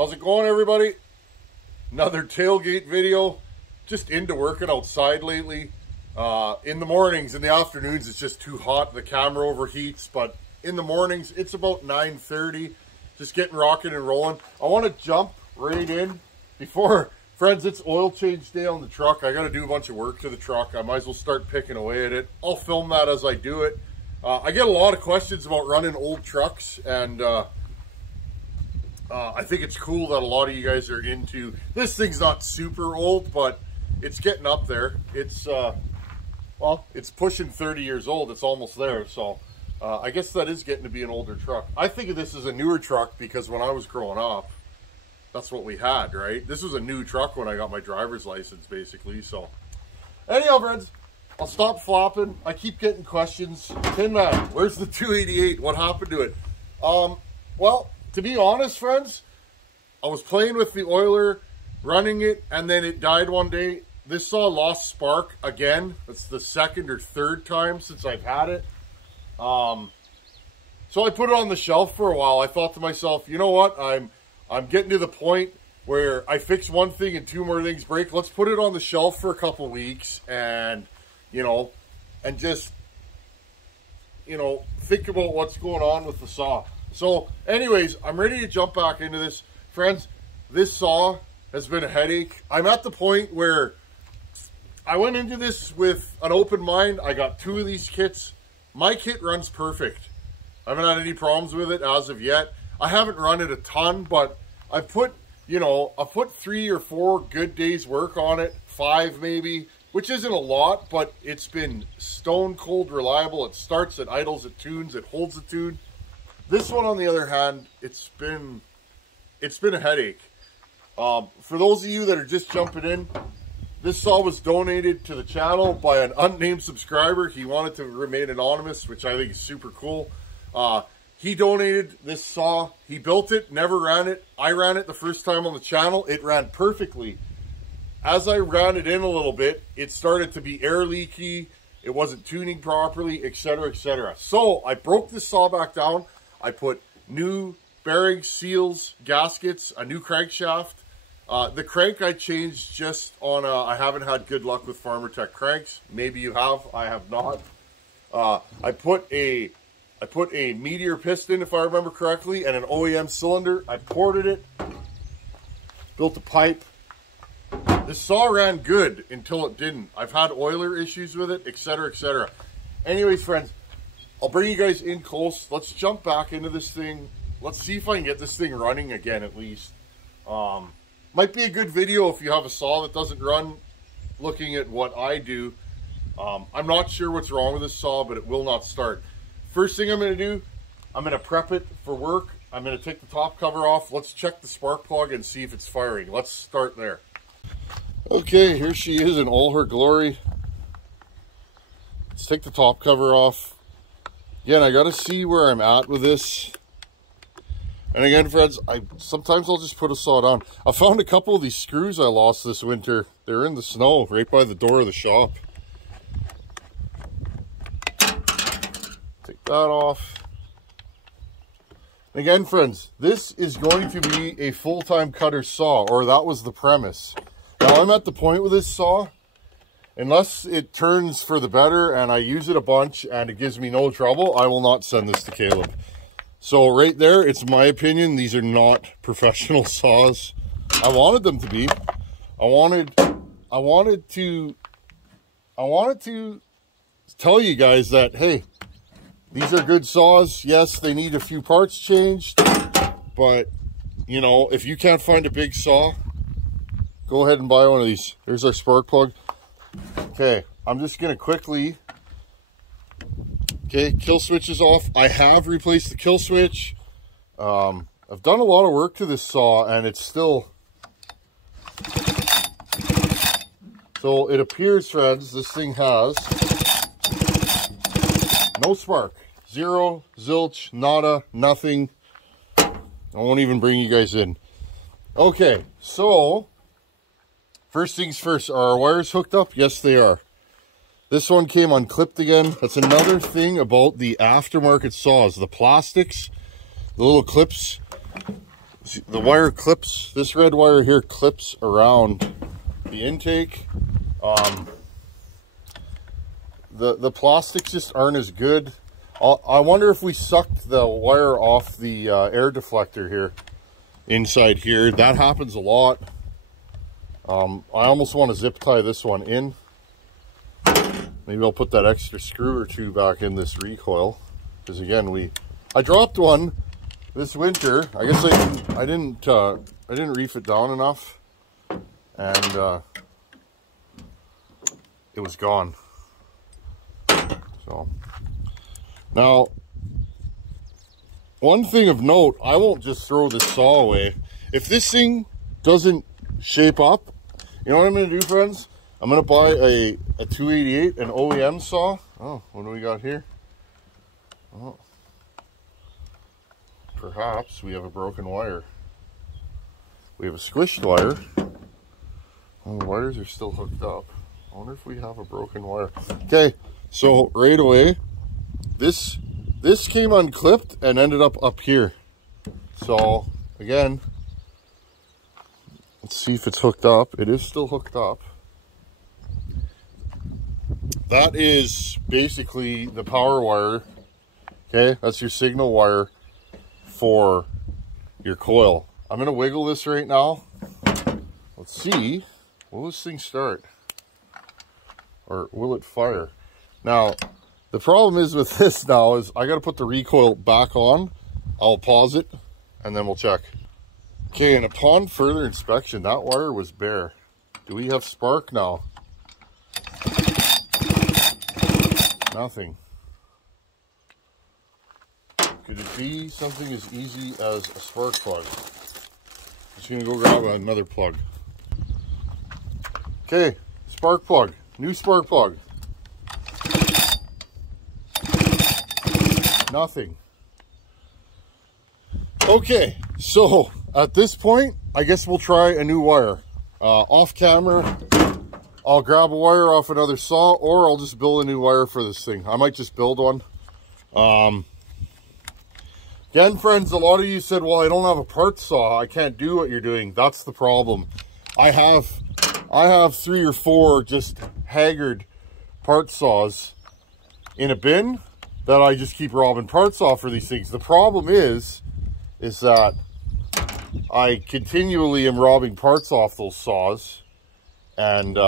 How's it going, everybody? Another tailgate video. Just into working outside lately. In the mornings, in the afternoons, it's just too hot. The camera overheats, but in the mornings, it's about 9:30. Just getting rocking and rolling. I want to jump right in before, friends, it's oil change day on the truck. I got to do a bunch of work to the truck. I might as well start picking away at it. I'll film that as I do it. I get a lot of questions about running old trucks, and I think it's cool that a lot of you guys are into, this thing's not super old, but it's getting up there. It's, well, it's pushing 30 years old. It's almost there. So I guess that is getting to be an older truck. I think of this as a newer truck because when I was growing up, that's what we had, right? This was a new truck when I got my driver's license, basically. So anyhow, friends, I'll stop flopping. I keep getting questions. Tin Man, where's the 288? What happened to it? Well, to be honest, friends, I was playing with the oiler, running it, and then it died one day. This saw lost spark again. That's the second or third time since I've had it. So I put it on the shelf for a while. I thought to myself, you know what? I'm getting to the point where I fix one thing and two more things break. Let's put it on the shelf for a couple weeks and, you know, and just, you know, think about what's going on with the saw. So anyways, I'm ready to jump back into this. Friends, this saw has been a headache. I'm at the point where I went into this with an open mind. I got two of these kits. My kit runs perfect. I haven't had any problems with it as of yet. I haven't run it a ton, but I've put, you know, I've put 3 or 4 good days work on it, 5 maybe, which isn't a lot, but it's been stone cold reliable. It starts, it idles, it tunes, it holds the tune. This one, on the other hand, it's been a headache. For those of you that are just jumping in, this saw was donated to the channel by an unnamed subscriber. He wanted to remain anonymous, which I think is super cool. He donated this saw. He built it, never ran it. I ran it the first time on the channel. It ran perfectly. As I ran it in a little bit, it started to be air leaky. It wasn't tuning properly, etc., etc. So I broke this saw back down. I put new bearings, seals, gaskets, a new crankshaft. The crank I changed just on I haven't had good luck with Farmer Tech cranks. Maybe you have, I have not. I put a Meteor piston, if I remember correctly, and an OEM cylinder. I ported it, built a pipe. This saw ran good until it didn't. I've had oiler issues with it, etc., etc. Anyways, friends, I'll bring you guys in close. Let's jump back into this thing. Let's see if I can get this thing running again at least. Might be a good video if you have a saw that doesn't run, looking at what I do. I'm not sure what's wrong with this saw, but it will not start. First thing I'm going to do, I'm going to prep it for work. I'm going to take the top cover off. Let's check the spark plug and see if it's firing. Let's start there. Okay, here she is in all her glory. Let's take the top cover off. Again, I got to see where I'm at with this. And again, friends, sometimes I'll just put a saw down. I found a couple of these screws I lost this winter. They're in the snow right by the door of the shop. Take that off. And again, friends, this is going to be a full-time cutter saw, or that was the premise. Now, I'm at the point with this saw, unless it turns for the better and I use it a bunch and it gives me no trouble, I will not send this to Caleb. So right there, it's my opinion, these are not professional saws. I wanted them to be. I wanted to tell you guys that, hey, these are good saws. Yes, they need a few parts changed, but you know, if you can't find a big saw, go ahead and buy one of these. There's our spark plug. Okay, I'm just gonna quickly, okay, kill switch is off. I have replaced the kill switch. I've done a lot of work to this saw and it's still, so it appears, friends, this thing has no spark. Zero, zilch, nada, nothing. I won't even bring you guys in. Okay, so first things first, are our wires hooked up? Yes, they are. This one came unclipped again. That's another thing about the aftermarket saws. The plastics, the little clips See, the wire clips, this red wire here clips around the intake. The plastics just aren't as good. I wonder if we sucked the wire off the air deflector here, inside here. That happens a lot. I almost want to zip tie this one in. Maybe I'll put that extra screw or two back in this recoil, because again, I dropped one this winter. I guess I didn't reef it down enough, and it was gone. So now, one thing of note, I won't just throw this saw away. If this thing doesn't shape up, you know what I'm going to do, friends? I'm going to buy a 288, an OEM saw. Oh, what do we got here? Oh, perhaps we have a broken wire. We have a squished wire. Oh, the wires are still hooked up. I wonder if we have a broken wire. Okay, so right away, this came unclipped and ended up here. So again, let's see if it's hooked up. It is still hooked up. That is basically the power wire. Okay, that's your signal wire for your coil. I'm gonna wiggle this right now. Let's see, will this thing start? Or will it fire? Now, the problem is with this now is I gotta put the recoil back on. I'll pause it and then we'll check. Okay, and upon further inspection, that wire was bare. Do we have spark now? Nothing. Could it be something as easy as a spark plug? I'm just gonna go grab another plug. Okay, spark plug, new spark plug. Nothing. Okay, so at this point, I guess we'll try a new wire. Off camera, I'll grab a wire off another saw, or I'll just build a new wire for this thing. I might just build one. Again, friends, a lot of you said, well, I don't have a part saw. I can't do what you're doing. That's the problem. I have 3 or 4 just haggard part saws in a bin that I just keep robbing parts off for these things. The problem is that I continually am robbing parts off those saws, and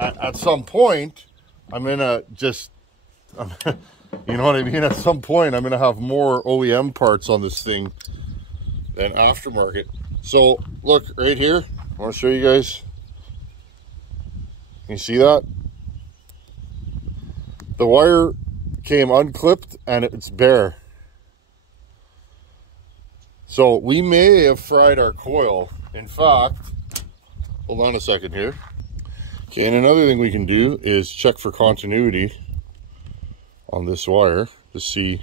at some point, I'm gonna just, you know what I mean? At some point, I'm gonna have more OEM parts on this thing than aftermarket. So look right here. I want to show you guys. Can you see that? The wire came unclipped and it's bare. So we may have fried our coil. In fact, hold on a second here. Okay, and another thing we can do is check for continuity on this wire to see.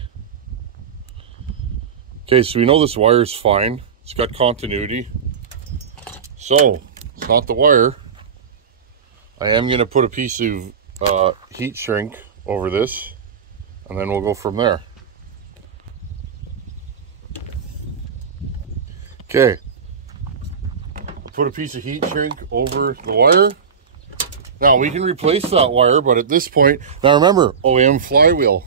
Okay, so we know this wire is fine. It's got continuity. So it's not the wire. I am going to put a piece of heat shrink over this, and then we'll go from there. Okay, I'll put a piece of heat shrink over the wire. Now we can replace that wire, but at this point, now remember, OEM flywheel.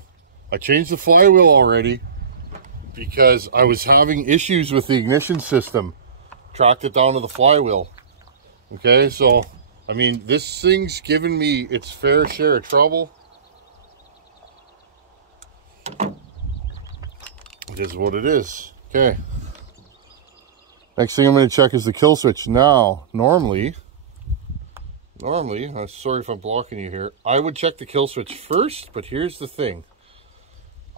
I changed the flywheel already because I was having issues with the ignition system. Tracked it down to the flywheel. Okay, so I mean, this thing's given me its fair share of trouble. It is what it is. Okay. Next thing I'm going to check is the kill switch. Now, normally, I'm sorry if I'm blocking you here, I would check the kill switch first, but here's the thing.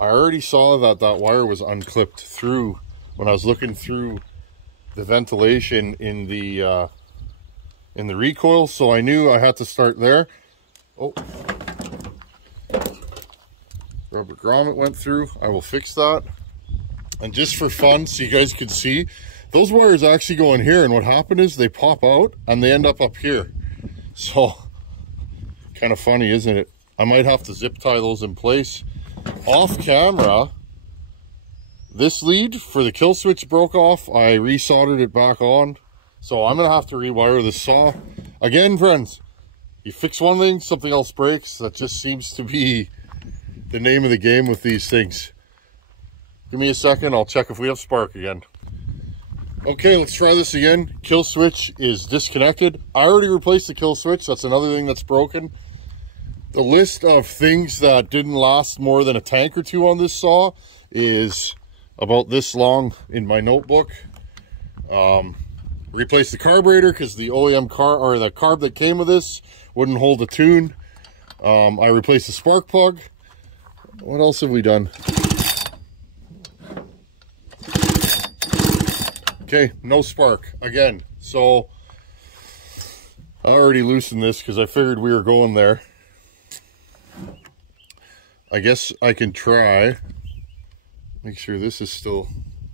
I already saw that that wire was unclipped through when I was looking through the ventilation in the recoil, so I knew I had to start there. Oh, rubber grommet went through. I will fix that. And just for fun, so you guys could see, those wires actually go in here, and what happened is they pop out and they end up here. So, kind of funny, isn't it? I might have to zip tie those in place. Off camera, this lead for the kill switch broke off. I resoldered it back on. So I'm going to have to rewire this saw. Again, friends, you fix one thing, something else breaks. That just seems to be the name of the game with these things. Give me a second, I'll check if we have spark again. Okay, let's try this again. Kill switch is disconnected. I already replaced the kill switch. That's another thing that's broken. The list of things that didn't last more than a tank or two on this saw is about this long in my notebook. Replaced the carburetor because the OEM car, or the carb that came with this, wouldn't hold the tune. I replaced the spark plug. What else have we done? Okay, no spark again. So I already loosened this because I figured we were going there. I guess I can try. Make sure this is still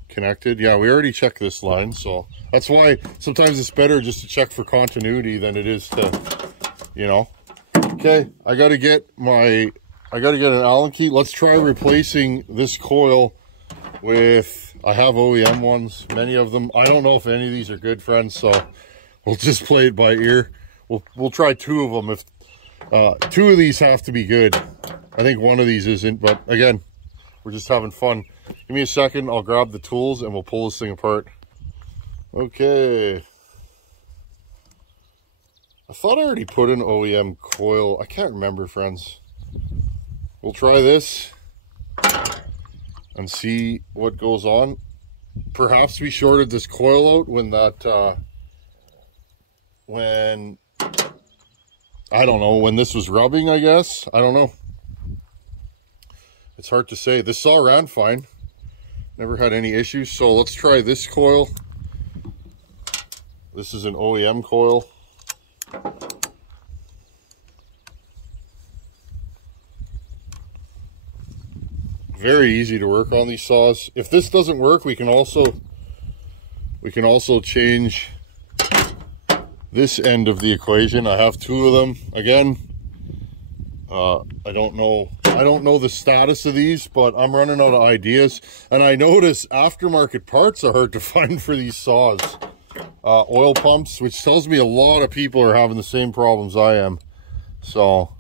connected. Yeah, we already checked this line, so that's why sometimes it's better just to check for continuity than it is to, you know. Okay, I gotta get an Allen key. Let's try replacing this coil with, I have OEM ones, many of them. I don't know if any of these are good, friends, so we'll just play it by ear. We'll try two of them. If two of these have to be good. I think one of these isn't, but again, we're just having fun. Give me a second, I'll grab the tools and we'll pull this thing apart. Okay. I thought I already put an OEM coil. I can't remember, friends. We'll try this and see what goes on. Perhaps we shorted this coil out when that, I don't know, when this was rubbing, I guess. I don't know. It's hard to say. This saw ran fine. Never had any issues. So let's try this coil. This is an OEM coil. Very easy to work on these saws. If this doesn't work, we can also change this end of the equation. I have two of them. Again, I don't know the status of these, but I'm running out of ideas. And I notice aftermarket parts are hard to find for these saws. Oil pumps, which tells me a lot of people are having the same problems I am. So,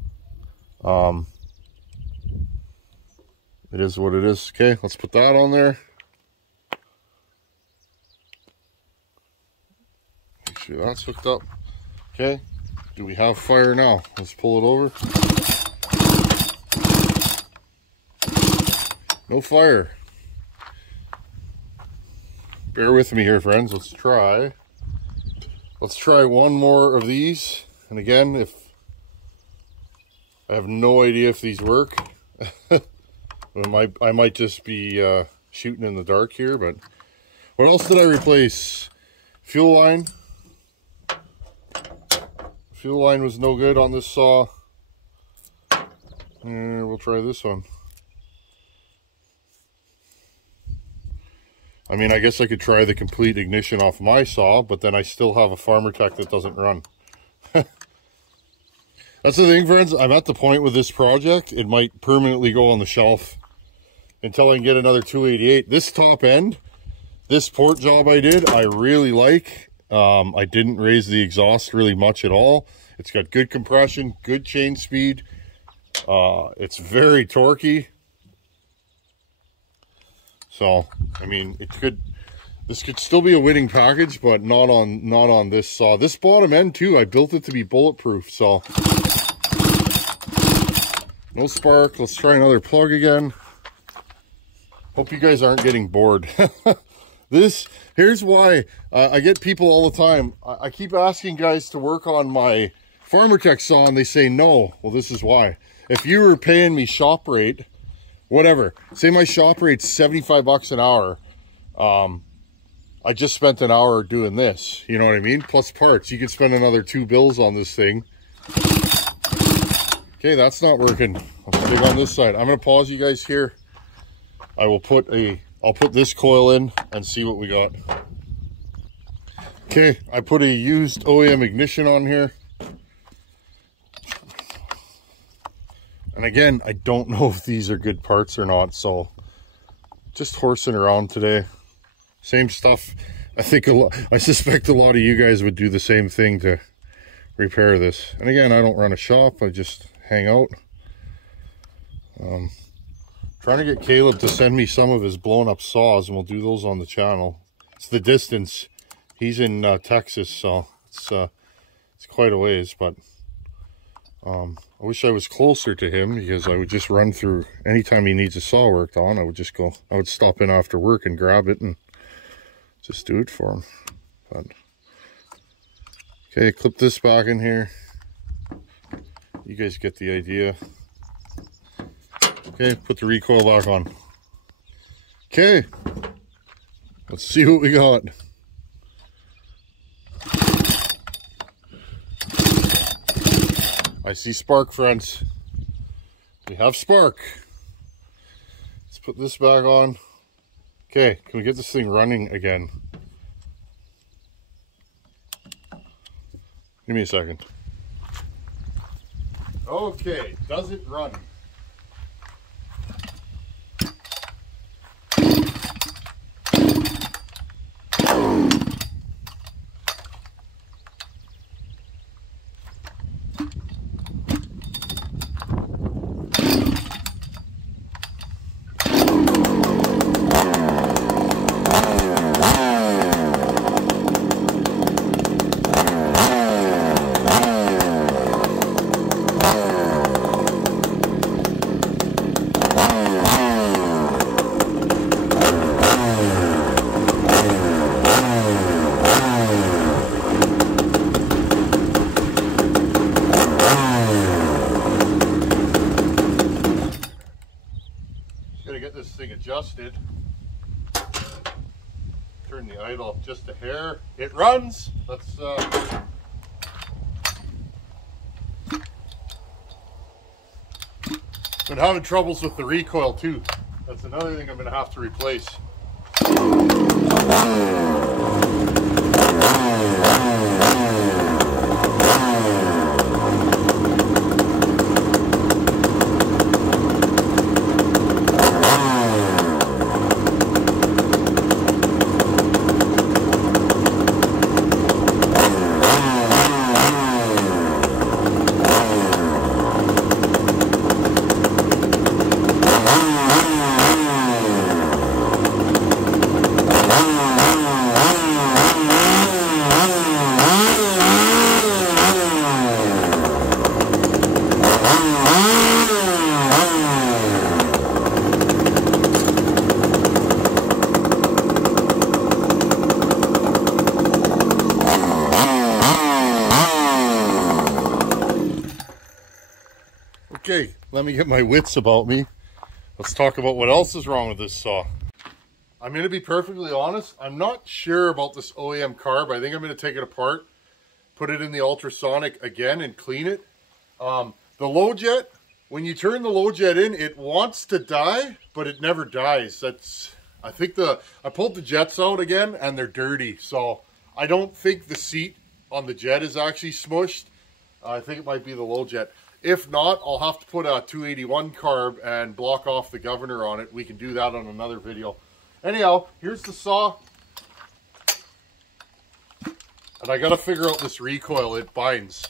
it is what it is. Okay, let's put that on there. Make sure that's hooked up. Okay, do we have fire now? Let's pull it over. No fire. Bear with me here, friends. Let's try one more of these. And again, if I have no idea if these work. I might just be shooting in the dark here, but what else did I replace? Fuel line. Fuel line was no good on this saw. And we'll try this one. I mean, I guess I could try the complete ignition off my saw, but then I still have a Farmer Tech that doesn't run. That's the thing, friends. I'm at the point with this project, it might permanently go on the shelf until I can get another 288. This top end, this port job I did, I really like. I didn't raise the exhaust really much at all. It's got good compression, good chain speed. It's very torquey. So, I mean, this could still be a winning package, but not on this saw. This bottom end too, I built it to be bulletproof, so. No spark. Let's try another plug again. Hope you guys aren't getting bored. Here's why I get people all the time. I keep asking guys to work on my Farmer Tech saw and they say no. Well, this is why. If you were paying me shop rate, whatever, say my shop rate's 75 bucks an hour, I just spent an hour doing this, you know what I mean? Plus parts. You could spend another $2 on this thing. Okay, that's not working. Let's dig on this side. I'm gonna pause you guys here. I'll put this coil in and see what we got. Okay, I put a used OEM ignition on here. And again, I don't know if these are good parts or not, so just horsing around today. Same stuff. I suspect a lot of you guys would do the same thing to repair this. And again, I don't run a shop, I just hang out. Trying to get Caleb to send me some of his blown up saws, and we'll do those on the channel. It's the distance. He's in Texas, so it's quite a ways, but I wish I was closer to him, because I would just run through anytime he needs a saw worked on. I would stop in after work and grab it and just do it for him. But okay, clip this back in here. You guys get the idea. Okay, put the recoil back on. Okay, let's see what we got. I see spark, friends. We have spark. Let's put this back on. Okay, can we get this thing running again? Give me a second. Okay, does it run? Adjusted. Turn the idle up just a hair. It runs. Let's been having troubles with the recoil too. That's another thing I'm gonna have to replace. Okay, let me get my wits about me. Let's talk about what else is wrong with this saw. I'm going to be perfectly honest. I'm not sure about this OEM carb. I think I'm going to take it apart, put it in the ultrasonic again and clean it. The low jet, when you turn the low jet in, it wants to die, but it never dies. I pulled the jets out again and they're dirty. So I don't think the seat on the jet is actually smushed. I think it might be the low jet. If not, I'll have to put a 281 carb and block off the governor on it. We can do that on another video. Anyhow, here's the saw. And I gotta figure out this recoil. It binds.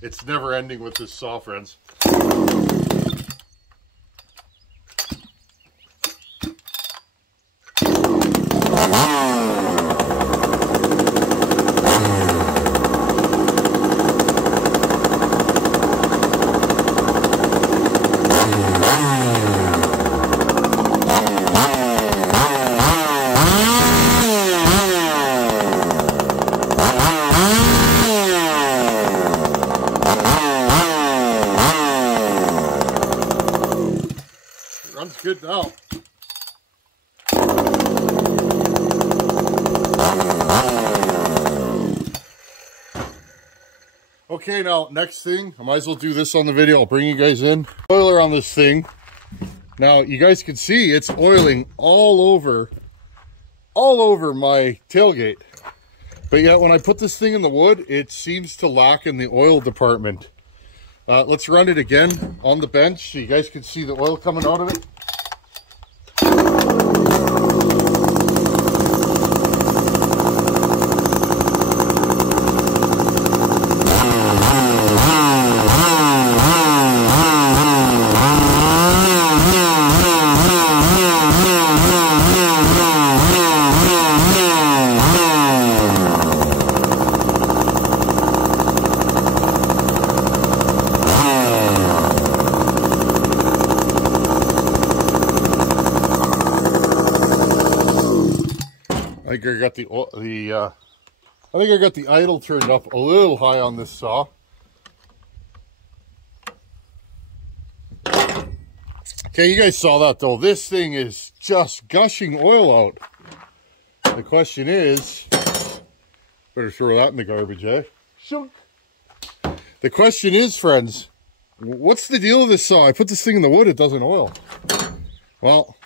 It's never ending with this saw, friends. Good now. Okay, now next thing, I might as well do this on the video. I'll bring you guys in. Oiler on this thing. Now you guys can see it's oiling all over my tailgate. But yet when I put this thing in the wood, it seems to lack in the oil department. Let's run it again on the bench so you guys can see the oil coming out of it. think I got I think I got the idle turned up a little high on this saw. Okay, you guys saw that though. This thing is just gushing oil out. The question is, better throw that in the garbage, eh? Shunk. The question is, friends, what's the deal with this saw? I put this thing in the wood, it doesn't oil. Well,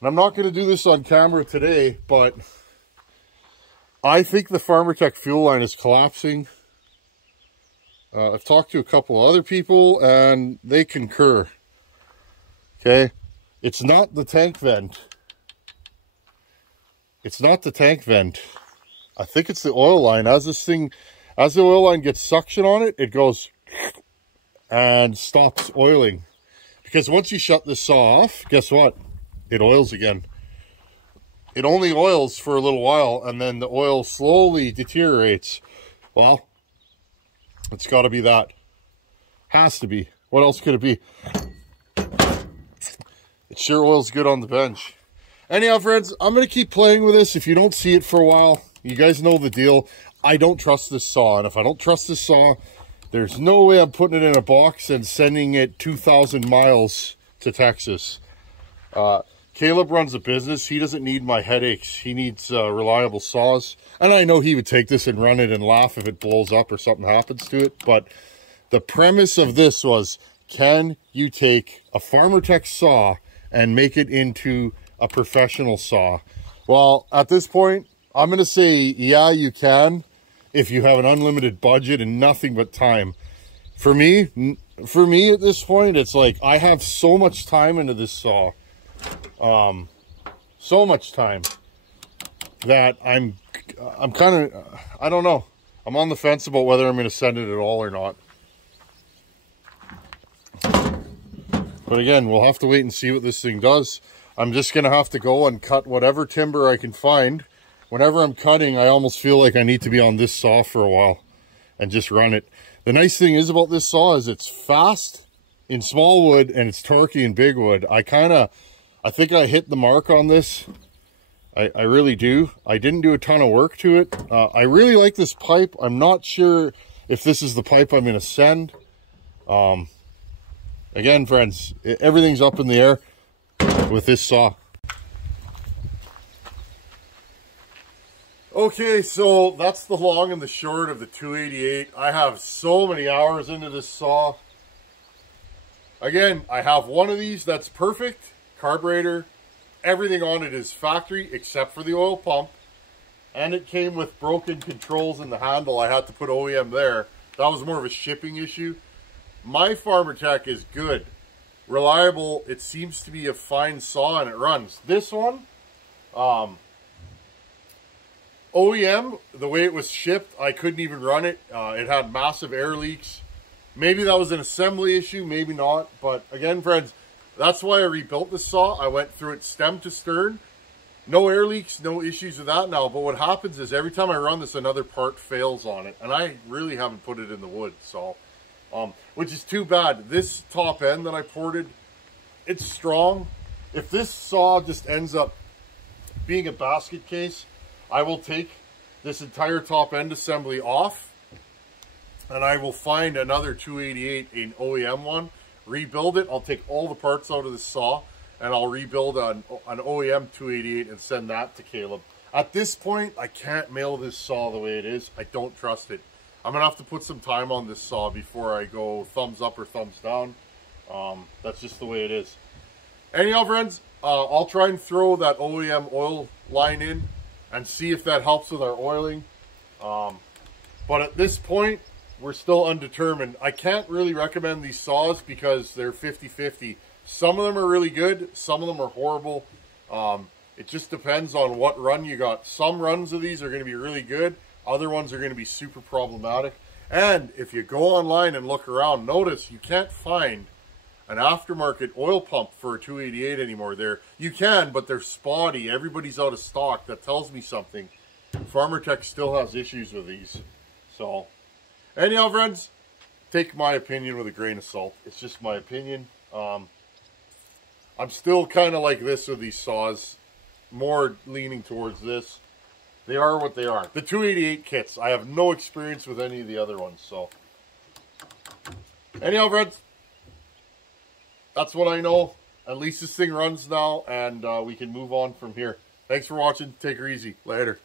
and I'm not going to do this on camera today, but I think the FarmerTech fuel line is collapsing. I've talked to a couple other people and they concur. Okay, it's not the tank vent. It's not the tank vent. I think it's the oil line. As the oil line gets suction on it, it goes and stops oiling. Because once you shut this saw off, guess what? It oils again. It only oils for a little while and then the oil slowly deteriorates. Well, it's got to be that. Has to be. What else could it be? It sure oils good on the bench. Anyhow, friends, I'm going to keep playing with this. If you don't see it for a while, you guys know the deal. I don't trust this saw. And if I don't trust this saw, there's no way I'm putting it in a box and sending it 2,000 miles to Texas. Caleb runs a business. He doesn't need my headaches. He needs reliable saws. And I know he would take this and run it and laugh if it blows up or something happens to it. But the premise of this was, can you take a FarmerTech saw and make it into a professional saw? Well, at this point, I'm going to say, yeah, you can, if you have an unlimited budget and nothing but time. For me at this point, it's like, I have so much time into this saw, so much time, that I'm kind of, I don't know. I'm on the fence about whether I'm going to send it at all or not. But again, we'll have to wait and see what this thing does. I'm just going to have to go and cut whatever timber I can find. Whenever I'm cutting, I almost feel like I need to be on this saw for a while and just run it. The nice thing is about this saw is it's fast in small wood and it's torquey in big wood. I think I hit the mark on this. I really do. I didn't do a ton of work to it. I really like this pipe. I'm not sure if this is the pipe I'm going to send. Again, friends, everything's up in the air with this saw. Okay, so that's the long and the short of the 288. I have so many hours into this saw. Again, I have one of these that's perfect. Carburetor, everything on it is factory except for the oil pump. And it came with broken controls in the handle. I had to put OEM there. That was more of a shipping issue. My FarmerTech is good, reliable. It seems to be a fine saw and it runs. This one, OEM, the way it was shipped, I couldn't even run it. It had massive air leaks. Maybe that was an assembly issue, maybe not. But again, friends, that's why I rebuilt this saw. I went through it stem to stern. No air leaks, no issues with that now. But what happens is every time I run this, another part fails on it. And I really haven't put it in the wood, so... which is too bad. This top end that I ported, it's strong. If this saw just ends up being a basket case, I will take this entire top end assembly off and I will find another 288, an OEM one, rebuild it. I'll take all the parts out of the saw and I'll rebuild an OEM 288 and send that to Caleb. At this point, I can't mail this saw the way it is. I don't trust it. I'm going to have to put some time on this saw before I go thumbs up or thumbs down. That's just the way it is. Anyhow, friends, I'll try and throw that OEM oil line in and see if that helps with our oiling. But at this point, we're still undetermined. I can't really recommend these saws because they're 50-50. Some of them are really good. Some of them are horrible. It just depends on what run you got. Some runs of these are going to be really good. Other ones are going to be super problematic. And if you go online and look around, notice you can't find an aftermarket oil pump for a 288 anymore. You can, but they're spotty. Everybody's out of stock. That tells me something. FarmerTech still has issues with these. So, anyhow, friends, take my opinion with a grain of salt. It's just my opinion. I'm still kind of like this with these saws. More leaning towards this. They are what they are. The 288 kits. I have no experience with any of the other ones, so. Anyhow, friends, that's what I know. At least this thing runs now, and we can move on from here. Thanks for watching. Take her easy. Later.